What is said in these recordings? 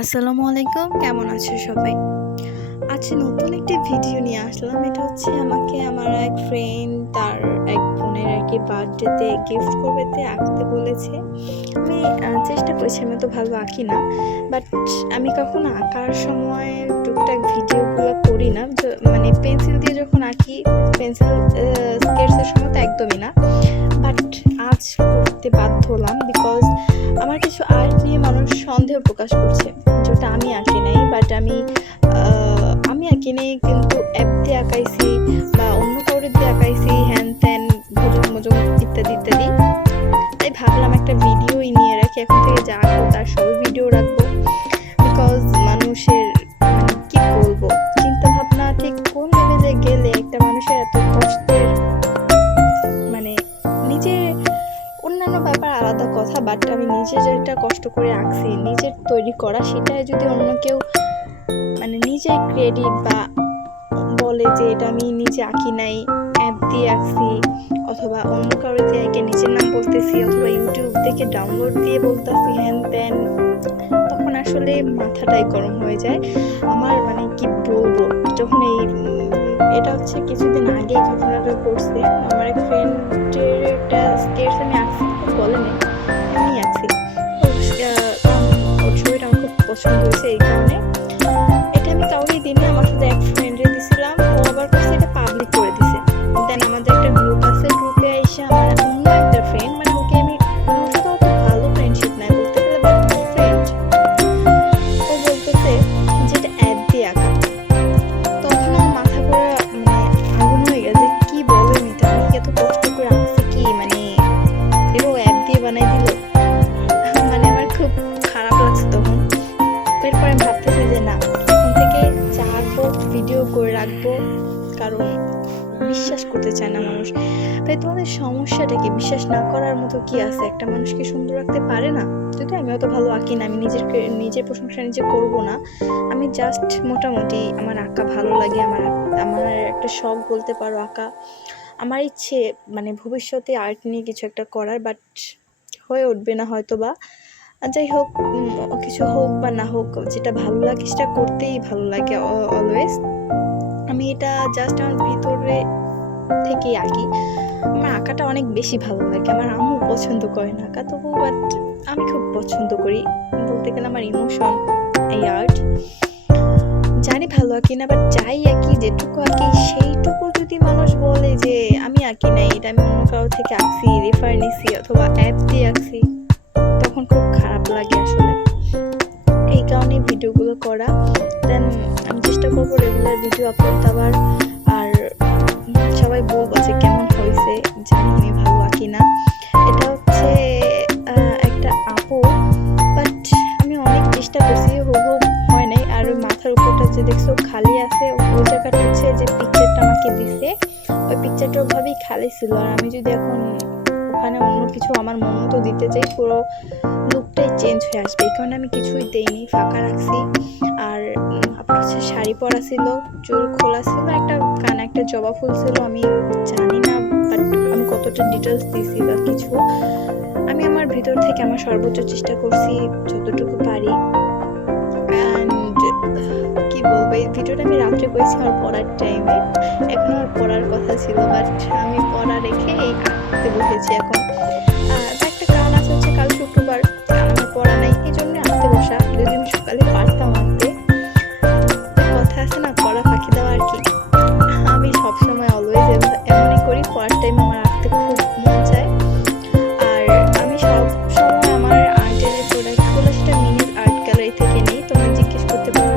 আসসালামু আলাইকুম, কেমন আছো সবাই? আজকে নতুন একটি ভিডিও নিয়ে আসলাম। এটা হচ্ছে আমাকে আমার এক ফ্রেন্ড তার এক বোনের বার্থডেতে গিফট করবেতে আঁকতে বলেছে। আমি চেষ্টা করেছি, আমি তো ভালো আঁকি না, বাট আমি কখনো আঁকার সময় টুকটাক ভিডিওগুলো করি না। মানে পেন্সিল দিয়ে যখন আঁকি, পেন্সিল স্কেচের সময় তো একদমই না, বাট আজ করতে বাধ্য হলাম বিকজ আমার কিছু আর্ট নিয়ে মানুষ সন্দেহ প্রকাশ করছে, যেটা আমি আঁকি নাই। বাট আমি আঁকি নাই, কিন্তু অ্যাপ দিয়ে আঁকাইছি বা অন্য কাউরে দিয়ে আঁকাইছি, হ্যান ত্যান ভুজুক মুজুক ইত্যাদি ইত্যাদি। তাই ভাবলাম একটা ভিডিওই নিয়ে রাখি, এখন থেকে যা আঁকবো তার সব ভিডিও রাখবো। বিকজ মানুষের কি বলবো, চিন্তা ভাবনা ঠিক কোন লেভেলে গেলে একটা মানুষের এত কষ্টের, মানে নিজের অন্যান্য ব্যাপার আলাদা কথা, বাট আমি নিজে যেটা কষ্ট করে আঁকছি, নিজের তৈরি করা, সেটাই যদি অন্য কেউ নিজে ক্রেডিট বা বলে যে এটা আমি নিজে আঁকি নাই, অ্যাপ দিয়ে আঁকছি, অথবা অন্য কারো দিয়ে এঁকে নিজের নাম বলতেছি, অথবা ইউটিউব থেকে ডাউনলোড দিয়ে বলতেছি হ্যান ত্যান, তখন আসলে মাথাটাই গরম হয়ে যায় আমার। কি বলবো, যখন এটা হচ্ছে কিছুদিন আগে ঘটনাটা ঘটছে। আমার এক ফ্রেন্ডের একটা স্কেচ আমি আঁকছি, বলে নেই এমনি আঁকছি, ওর ছবিটা আমার খুব পছন্দ হয়েছে। এই কারণে এটা আমি কাউকে দিনে, আমার সাথে এক ফ্রেন্ডে দিছিলাম, ও আবার করছে এটা পাবলিক করে দিছে। দেন আমাদের একটা গ্রুপ আছে, গ্রুপে এসে আমার অন্য একটা ফ্রেন্ড, ওকে আমি ওর সাথে অত ভালো ফ্রেন্ডশিপ নাই বলতে গেলে, বাট ফ্রেন্ড, ও বলতেছে যেটা অ্যাপ দিয়ে আঁকা। তখন আমার মাথা পুরো আগুন হয়ে গেছে, কি বলে মেয়েটা, আমি এত কষ্ট করে আঁকছি কি এরও অ্যাপ দিয়ে বানাই দিল। আমার খুব খারাপ লাগছে তখন। এরপরে ভাবতেছি যে না, এখন থেকে যা আঁকবো ভিডিও করে রাখবো, কারণ বিশ্বাস করতে চায় না মানুষ। তাই তোমাদের সমস্যাটা কি? বিশ্বাস না করার মতো কি আছে? একটা মানুষকে সুন্দর রাখতে পারে না? যদি আমি অত ভালো আঁকি না, আমি নিজের প্রশংসা নিজে করবো না, আমি জাস্ট মোটামুটি আমার আঁকা ভালো লাগে, আমার একটা শখ বলতে পারো আঁকা। আমার ইচ্ছে ভবিষ্যতে আর্ট নিয়ে কিছু একটা করার, বাট হয়ে উঠবে না হয়তো বা। যাই হোক, কিছু হোক বা না হোক, যেটা ভালো লাগে সেটা করতেই ভালো লাগে অলওয়েজ। আমি এটা জাস্ট আমার ভিতরে থেকেই আঁকি। আমার আঁকাটা অনেক বেশি ভালো লাগে। আমার আম্মু পছন্দ করে না আঁকা, তবু বাট আমি খুব পছন্দ করি। বলতে গেলে আমার ইমোশন এই আর্ট। জানি ভালো আঁকি না, বাট যাই আঁকি, যেটুকু আঁকি সেইটুকু যদি মানুষ বলে যে আমি আঁকি নাই, এটা আমি অন্য কারো থেকে আঁকছি, রেফার নিছি, অথবা অ্যাপ দিয়ে আঁকছি, তখন খুব খারাপ লাগে আসলে। এই কারণে ভিডিওগুলো করা। দেন আমি চেষ্টা করবো রেগুলার ভিডিও আপলোড দেওয়ার। আর সবাই বলবো যে কেমন হয়েছে, জানি আমি ভালো আঁকি না। এটা হচ্ছে একটা আপু, বাট আমি অনেক চেষ্টা করছি, হুবহু হয় নাই। আর ওই মাথার উপরটা যে দেখছো খালি আছে, ওই জায়গাটা হচ্ছে যে পিকচারটা আমাকে দিছে, ওই পিকচারটা ওভাবেই খালি ছিল। আর আমি যদি এখন ওখানে অন্য কিছু আমার মন মতো দিতে চাই, পুরো লুকটাই চেঞ্জ হয়ে আসবে। এই কারণে আমি কিছুই দেইনি, ফাঁকা রাখছি। আর আপনার হচ্ছে শাড়ি পরা ছিল, চুল খোলা ছিল, একটা কানে একটা জবা ফুল ছিল। আমি জানি না বাট আমি কতটা ডিটেলস দিয়েছি বা কিছু, আমি আমার ভিতর থেকে আমার সর্বোচ্চ চেষ্টা করছি যতটুকু পারি। অ্যান্ড কি বলবো, এই ভিডিওটা আমি রাত্রে করেছি আমার পড়ার টাইমে। এখন আমার পড়ার কথা ছিল, বাট আমি পড়া রেখে এই আঁকতে বসেছি এখন। একটা কারণ আছে, হচ্ছে কাল শুক্রবার, কাল আমার পড়া নাই, এই জন্য আঁকতে বসা। যদি আমি সকালে পারতাম আঁকতে, কথা আছে না, পড়া ফাঁকি দেওয়া আর কি। আমি সবসময় অলওয়েজ এমনই করি, পড়ার টাইমে আমার আঁকতে খুব মন চায়। আর আমি সব সময় আমার আর্টের যে প্রোডাক্টগুলো, সেটা মিনিজ আর্ট গ্যালারি থেকে নেই। তোমরা জিজ্ঞেস করতে পারো,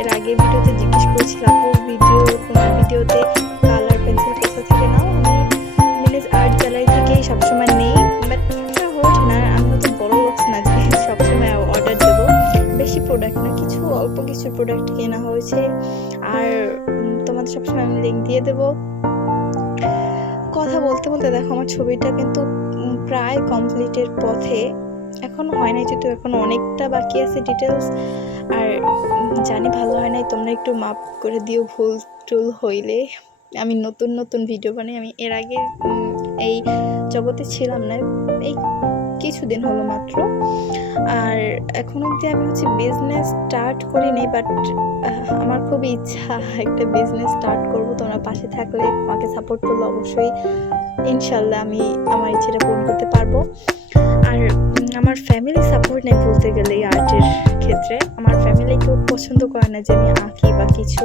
এর আগে ভিডিওতে জিজ্ঞেস করেছিলাম, তোমার ভিডিওতে কালার পেন্সিল কোথা থেকে নাও। আমি মিনিজ আর্ট গ্যালারি থেকেই সবসময় নেই, বাট সবসময় হয়ে ওঠে না। আমি হয়তো বড় লোক না যে সবসময় অর্ডার দেবো। বেশি প্রোডাক্ট না, কিছু অল্প কিছু প্রোডাক্ট কেনা হয়েছে। আর তোমাদের সবসময় আমি লিঙ্ক দিয়ে দেবো। কথা বলতে বলতে দেখো, আমার ছবিটা কিন্তু প্রায় কমপ্লিটের পথে। এখনো হয় নাই, যেহেতু এখন অনেকটা বাকি আছে ডিটেলস। আর জানি ভালো হয় নাই, তোমরা একটু মাপ করে দিও ভুল টুল হইলে। আমি নতুন ভিডিও বানাই, আমি এর আগে এই জগতে ছিলাম না। এই কিছুদিন হলো মাত্র। আর এখন অবধি আমি হচ্ছে বিজনেস স্টার্ট করিনি, বাট আমার খুবই ইচ্ছা একটা বিজনেস স্টার্ট করব। তোমরা পাশে থাকলে, আমাকে সাপোর্ট করলে অবশ্যই ইনশাল্লাহ আমি আমার ইচ্ছেটা পূরণ করতে পারবো। আর আমার ফ্যামিলি সাপোর্ট নেই বলতে গেলে এই আর্টের ক্ষেত্রে। আমার ফ্যামিলি কেউ পছন্দ করে না যে আমি আঁকি বা কিছু,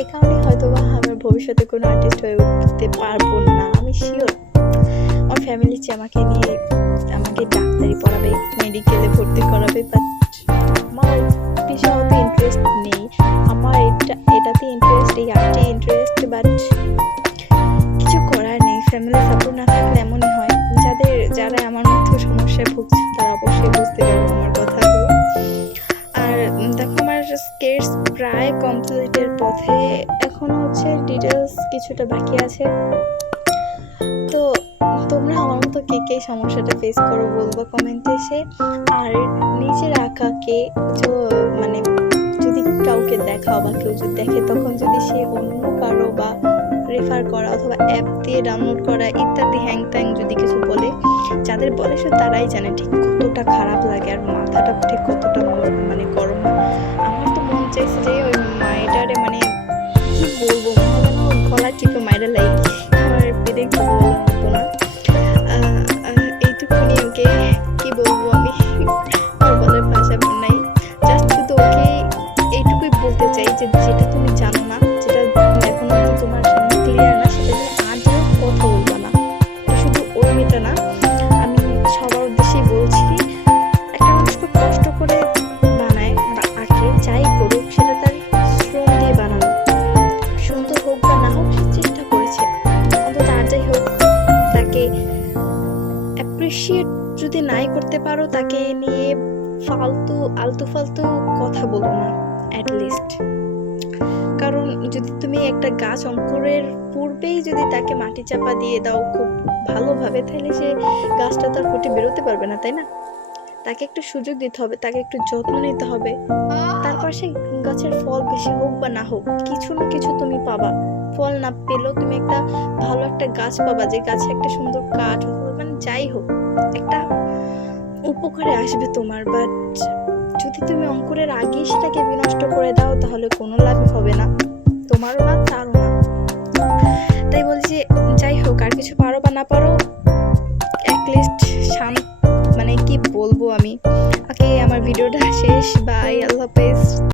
এই কারণে হয়তো বা আমার ভবিষ্যতে কোনো আর্টিস্ট হয়ে উঠতে পারবো না, আমি শিওর। আমার ফ্যামিলি চেয়ে আমাকে ডাক্তারি পড়াবে, মেডিকেলে ভর্তি করাবে, বাট আমার বিষয়ে অত ইন্টারেস্ট নেই। আমার এটাতে ইন্টারেস্ট, এই আর্টে ইন্টারেস্ট, বাট কিছু করার নেই। ফ্যামিলি সাপোর্ট না থাকলে এমনই হয়। যারা আমার মতো সমস্যায় ভুগছে তারা অবশ্যই বুঝতে পারবে আমার কথাগুলো। আর দেখো, আমার স্কেটস প্রায় কমপ্লিটের পথে, এখনো হচ্ছে ডিটেলস কিছুটা বাকি আছে। তো তোমরা আমার মতো কে সমস্যাটা ফেস করো বলবো কমেন্টে এসে। আর নিজের আঁকাকে মানে যদি কাউকে দেখাও বা কেউ যদি দেখে, তখন যদি সে অন্য কারো বা রেফার করা অথবা অ্যাপ দিয়ে ডাউনলোড করা ইত্যাদি হ্যাং ত্যাং যদি কিছু বলে, যাদের বলে সে তারাই জানে ঠিক কতটা খারাপ লাগে আর মাথাটা ঠিক কতটা মানে গরম। আমার তো মন চাইছে যে ওই মায়েটারে মানে কি বলবো, গলা টিপে মায়েরা লাগে আমার পেটে কি বলার মতো না। এইটুকুনি ওকে কি বলবো আমি, আমার বলার ভাষা নাই। জাস্ট শুধু ওকে এইটুকুই বলতে চাই যে যেটা তুমি জানো না, যেটা এখন তোমার সামনে ক্লিয়ার না, সেটা তুমি আজও কথা বলবা না। শুধু ওই মেয়েটা না, আমি সবার উদ্দেশ্যেই বলছি, একটা মানুষ খুব কষ্ট করে বানায় বা আঁকে, যাই করুক সেটা তার শ্রম দিয়ে বানানো, সুন্দর হোক বা না হোক সে চেষ্টা করেছে। অন্তত আর যাই হোক, তাকে অ্যাপ্রিসিয়েট যদি নাই করতে পারো, তাকে নিয়ে আলতু ফালতু কথা বলো না অ্যাটলিস্ট। কারণ যদি তুমি একটা গাছ অঙ্কুরের পূর্বেই যদি তাকে মাটি চাপা দিয়ে দাও খুব ভালোভাবে, তাহলে সে গাছটা তার ফুটে বেরোতে পারবে না, তাই না? তাকে একটু সুযোগ দিতে হবে, তাকে একটু যত্ন নিতে হবে, তারপর সে গাছের ফল বেশি হোক বা না হোক কিছু না কিছু তুমি পাবা। ফল না পেলেও তুমি একটা ভালো একটা গাছ পাবা, যে গাছে একটা সুন্দর কাঠ মানে যাই হোক একটা উপকারে আসবে তোমার। বাট যদি তুমি অঙ্কুরের আগেই সেটাকে বিনষ্ট করে দাও, তাহলে কোনো লাভই হবে না, তোমারও না তারও না। তাই বলছি, যাই হোক আর কিছু পারো বা না পারো,